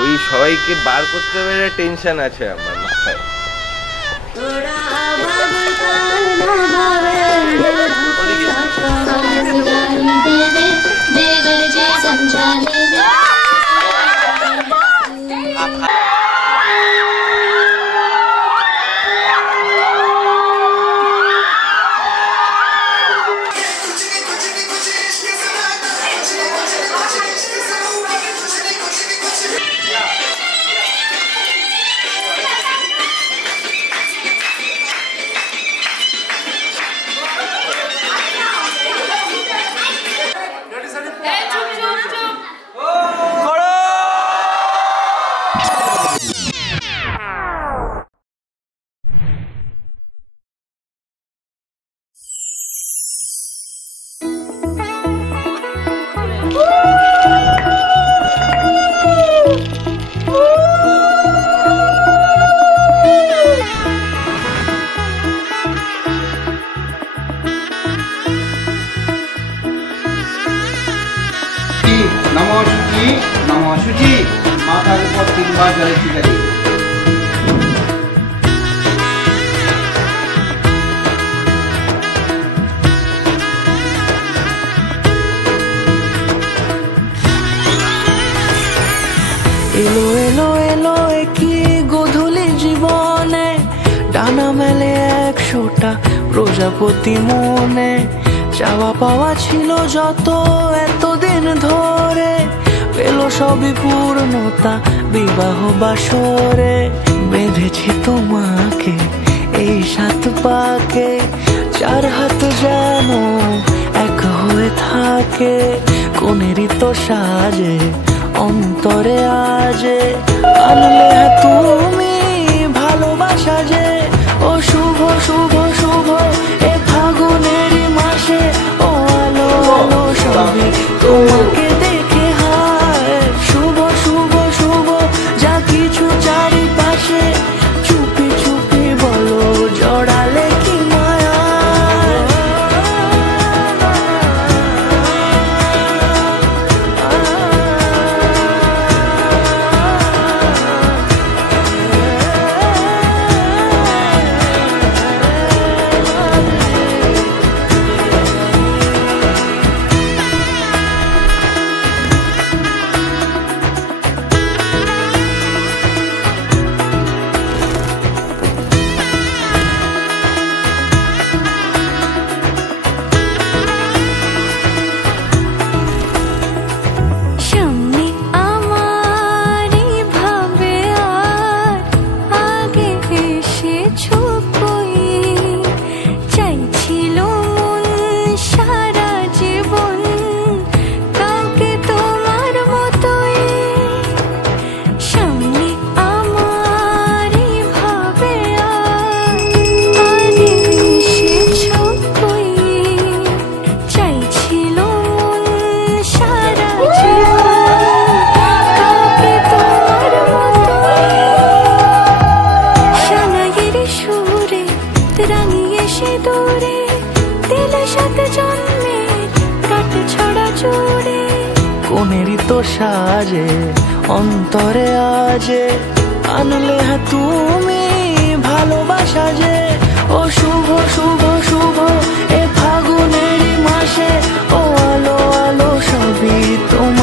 ওই সবাইকে বার করতে পেরে টেনশন আছে আমার মাথায়। नमो शुचि नमो शुचि माथार ऊपर 3 बार जले छिटाई এলো এলো এলো কি গোধূলি জীবনে ডানা মেলে 100টা প্রজাপতি মনে চাওয়া পাওয়া ছিল যত এতদিন ধরে পেল সবই পূর্ণতা বিবাহ বাসরে বেঁধেছি তোমাকে এই 7 পাকে 4 হাত যেন এক হয়ে থাকে কোনেরই তো সাজে অন্তরে আজে আনলে তুমি ভালোবাসা যে ও শুভ শুভ শুভ এ ফাগুনেরই মাসে ও আলো আলো সবই তোমাকে দেখে হায় শুভ শুভ শুভ যা কিছু চারিপাশে চুপি চুপি বলো জড়ালে কি মায়া কোনেরই তো সাজে অন্তরে আজে আনলে তুমি ভালোবাসা যে ও শুভ শুভ শুভ এ ফাগুনেরই মাসে ও আলো আলো সবই তোমার